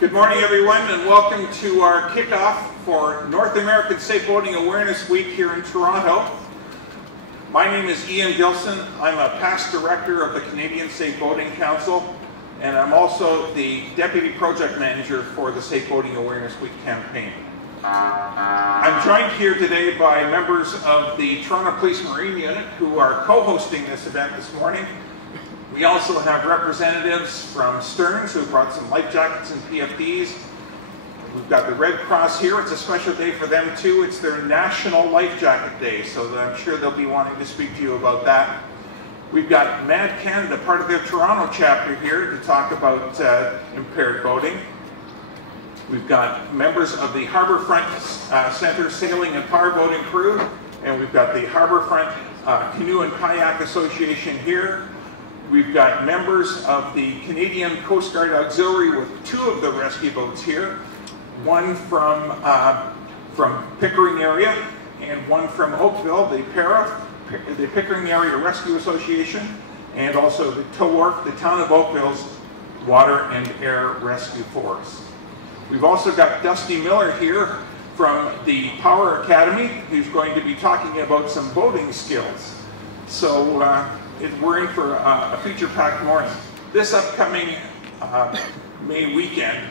Good morning, everyone, and welcome to our kickoff for North American Safe Boating Awareness Week here in Toronto. My name is Ian Gilson. I'm a past director of the Canadian Safe Boating Council, and I'm also the Deputy Project Manager for the Safe Boating Awareness Week campaign. I'm joined here today by members of the Toronto Police Marine Unit who are co-hosting this event this morning. We also have representatives from Stearns who brought some life jackets and PFDs. We've got the Red Cross here. It's a special day for them too. It's their National Life Jacket Day, so I'm sure they'll be wanting to speak to you about that. We've got MAD Canada, part of their Toronto chapter here, to talk about impaired boating. We've got members of the Harbourfront Centre Sailing and Power Boating crew, and we've got the Harbourfront Canoe and Kayak Association here. We've got members of the Canadian Coast Guard Auxiliary with two of the rescue boats here, one from Pickering area and one from Oakville, the PARA, the Pickering Area Rescue Association, and also the TOWARF, the Town of Oakville's Water and Air Rescue Force. We've also got Dusty Miller here from the Power Academy, who's going to be talking about some boating skills. So we're in for a feature-packed morning. This upcoming May weekend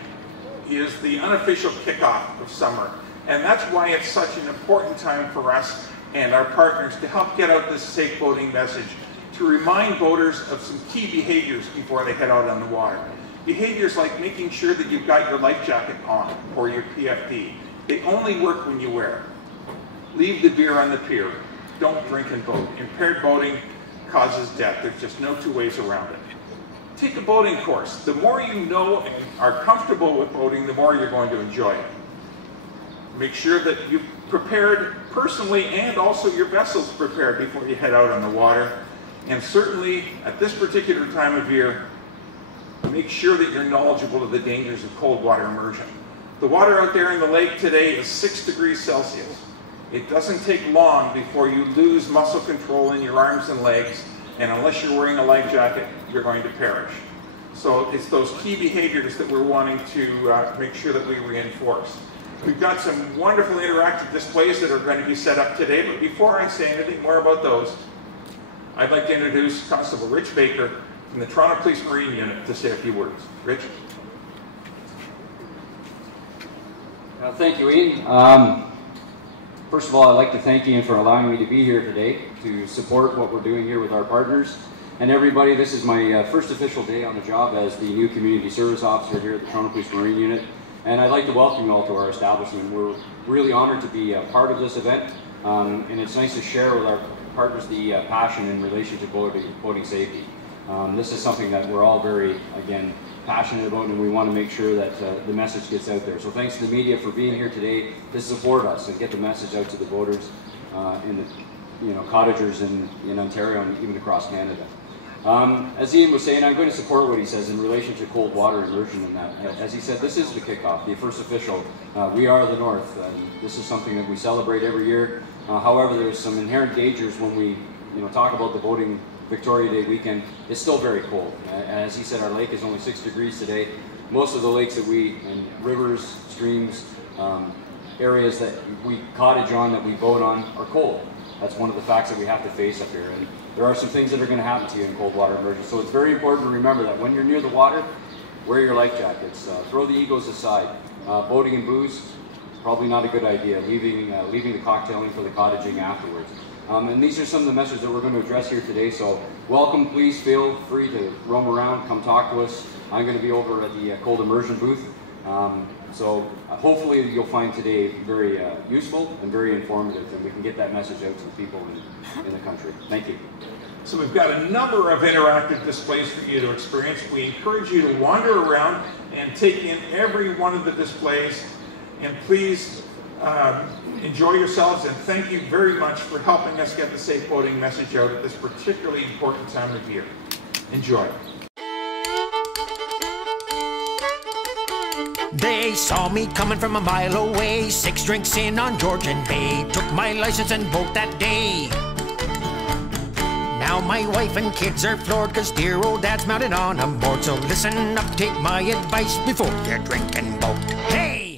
is the unofficial kickoff of summer, and that's why it's such an important time for us and our partners to help get out this safe boating message, to remind boaters of some key behaviors before they head out on the water. Behaviors like making sure that you've got your life jacket on or your PFD. They only work when you wear it. Leave the beer on the pier. Don't drink and boat. Impaired boating causes death. There's just no two ways around it. Take a boating course. The more you know and are comfortable with boating, the more you're going to enjoy it. Make sure that you've prepared personally and also your vessel's prepared before you head out on the water. And certainly at this particular time of year, make sure that you're knowledgeable of the dangers of cold water immersion. The water out there in the lake today is 6 degrees Celsius. It doesn't take long before you lose muscle control in your arms and legs, and unless you're wearing a life jacket, you're going to perish. So it's those key behaviors that we're wanting to make sure that we reinforce. We've got some wonderful interactive displays that are going to be set up today, but before I say anything more about those, I'd like to introduce Constable Rich Baker from the Toronto Police Marine Unit to say a few words. Rich? Thank you, Ian. First of all, I'd like to thank Ian for allowing me to be here today to support what we're doing here with our partners. And everybody, this is my first official day on the job as the new Community Service Officer here at the Toronto Police Marine Unit. And I'd like to welcome you all to our establishment. We're really honored to be a part of this event, and it's nice to share with our partners the passion in relation to boating safety. This is something that we're all very, again, passionate about, and we want to make sure that the message gets out there. So thanks to the media for being here today to support us and get the message out to the boaters and the cottagers in Ontario and even across Canada. As Ian was saying, I'm going to support what he says in relation to cold water immersion and that. As he said, this is the kickoff, the first official. We are the North, and this is something that we celebrate every year. However, there's some inherent dangers when we talk about the boating Victoria Day weekend. It's still very cold. As he said, our lake is only 6 degrees today. Most of the lakes that and rivers, streams, areas that we cottage on, that we boat on, are cold. That's one of the facts that we have to face up here. And there are some things that are going to happen to you in cold water immersion. So it's very important to remember that when you're near the water, wear your life jackets. Throw the egos aside. Boating and booze, probably not a good idea. Leaving the cocktailing for the cottaging afterwards. And these are some of the messages that we're going to address here today. So welcome, please feel free to roam around, come talk to us. I'm going to be over at the cold immersion booth. So hopefully you'll find today very useful and very informative, and we can get that message out to the people in the country. Thank you. So we've got a number of interactive displays for you to experience. We encourage you to wander around and take in every one of the displays, and please enjoy yourselves, and thank you very much for helping us get the safe boating message out at this particularly important time of year. Enjoy. They saw me coming from a mile away, 6 drinks in on Georgian Bay, took my license and boat that day. Now my wife and kids are floored, cause dear old dad's mounted on a board. So listen up, take my advice before you drink and boat. Hey!